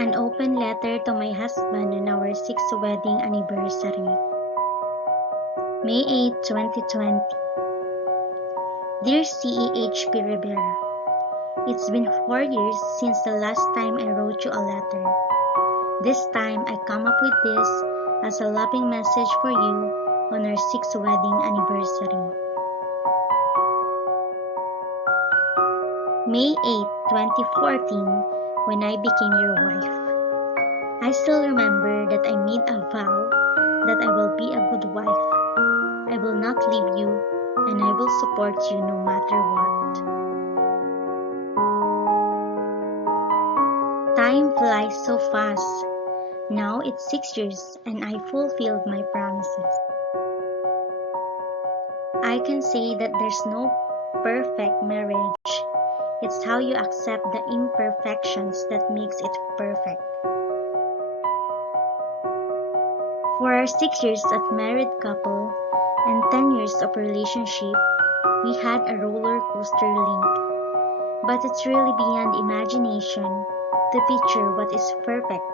An open letter to my husband on our 6th wedding anniversary. May 8, 2020. Dear CEHP Rivera, it's been 4 years since the last time I wrote you a letter. This time I come up with this as a loving message for you on our 6th wedding anniversary. May 8, 2014, when I became your wife. I still remember that I made a vow that I will be a good wife. I will not leave you, and I will support you no matter what. Time flies so fast. Now it's 6 years and I fulfilled my promises. I can say that there's no perfect marriage. It's how you accept the imperfections that makes it perfect. For our 6 years of married couple and 10 years of relationship, we had a roller coaster link. But it's really beyond imagination to picture what is perfect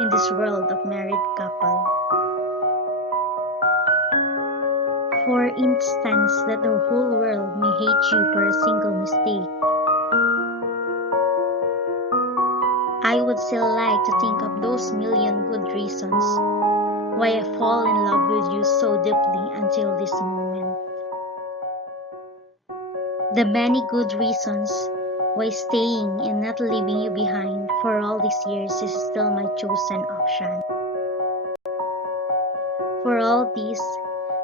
in this world of married couple. For instance, that the whole world may hate you for a single mistake. I would still like to think of those million good reasons why I fall in love with you so deeply until this moment. The many good reasons why staying and not leaving you behind for all these years is still my chosen option. For all this,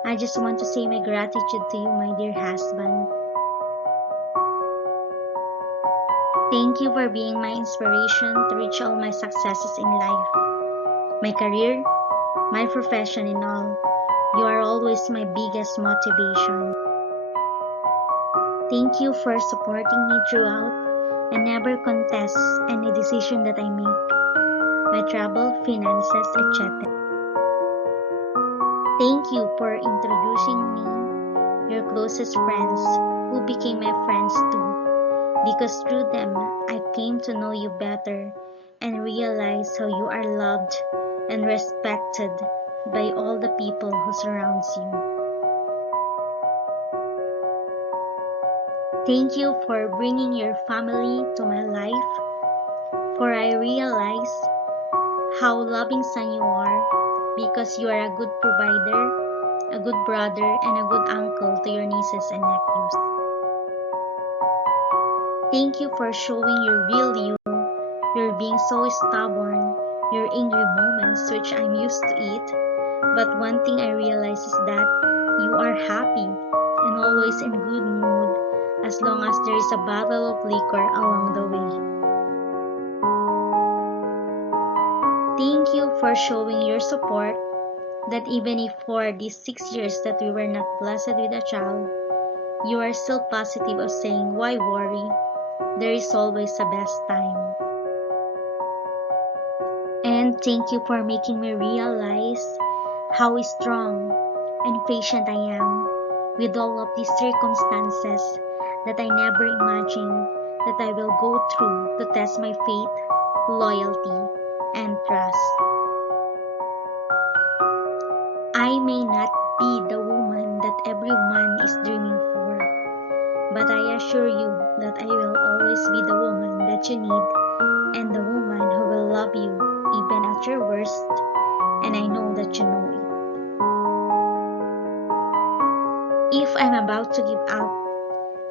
I just want to say my gratitude to you, my dear husband. Thank you for being my inspiration to reach all my successes in life. My career, my profession and all. You are always my biggest motivation. Thank you for supporting me throughout and never contest any decision that I make, my travel, finances, etc. Thank you for introducing me, your closest friends, who became my friends too, because through them, I came to know you better and realize how you are loved and respected by all the people who surrounds you. Thank you for bringing your family to my life, for I realize how loving son you are because you are a good provider, a good brother, and a good uncle to your nieces and nephews. Thank you for showing your real you, your being so stubborn, your angry moments which I'm used to it, but one thing I realize is that you are happy and always in good mood as long as there is a bottle of liquor along the way. Thank you for showing your support that even if for these 6 years that we were not blessed with a child, you are still positive of saying, why worry? There is always a best time. And thank you for making me realize how strong and patient I am with all of these circumstances that I never imagined that I will go through to test my faith, loyalty, and trust. I may not be the woman that every man is dreaming for, but I assure you that I will always be the woman that you need and the woman who will love you even at your worst, and I know that you know it. If I'm about to give up,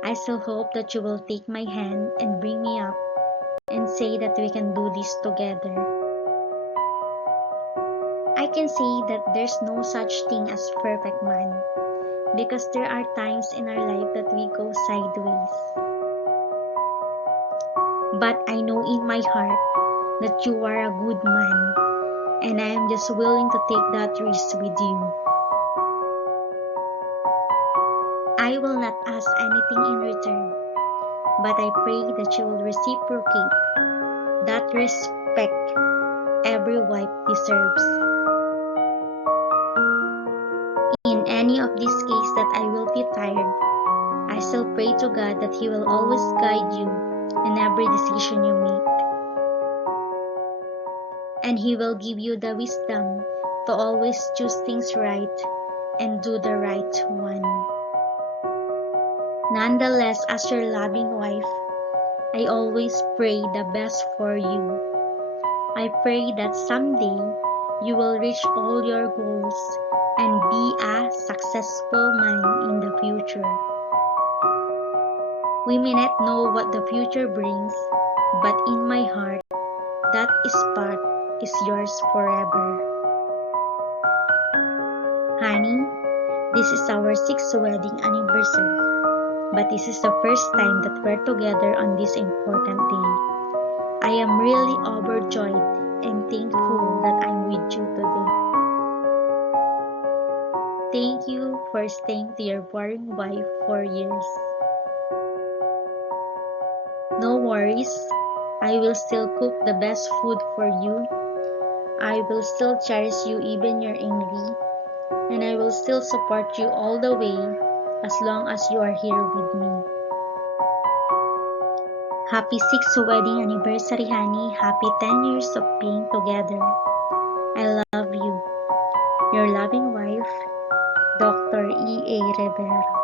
I still hope that you will take my hand and bring me up and say that we can do this together. I can say that there's no such thing as perfect man because there are times in our life that we go sideways. But I know in my heart that you are a good man and I am just willing to take that risk with you. I will not ask anything in return, but I pray that you will reciprocate that respect every wife deserves. In any of these cases that I will be tired, I still pray to God that He will always guide you in every decision you make. and He will give you the wisdom to always choose things right and do the right one. Nonetheless, as your loving wife, I always pray the best for you. I pray that someday you will reach all your goals and be a successful man in the future. We may not know what the future brings, but in my heart, that spot is yours forever. Honey, this is our 6th wedding anniversary, but this is the first time that we're together on this important day. I am really overjoyed and thankful that I'm with you today. Thank you for staying to your boring wife for years. No worries, I will still cook the best food for you. I will still cherish you even you're angry, and I will still support you all the way as long as you are here with me. Happy 6th wedding anniversary, honey. Happy 10 years of being together. I love you. Your loving wife, Dr. E.A. Rivera.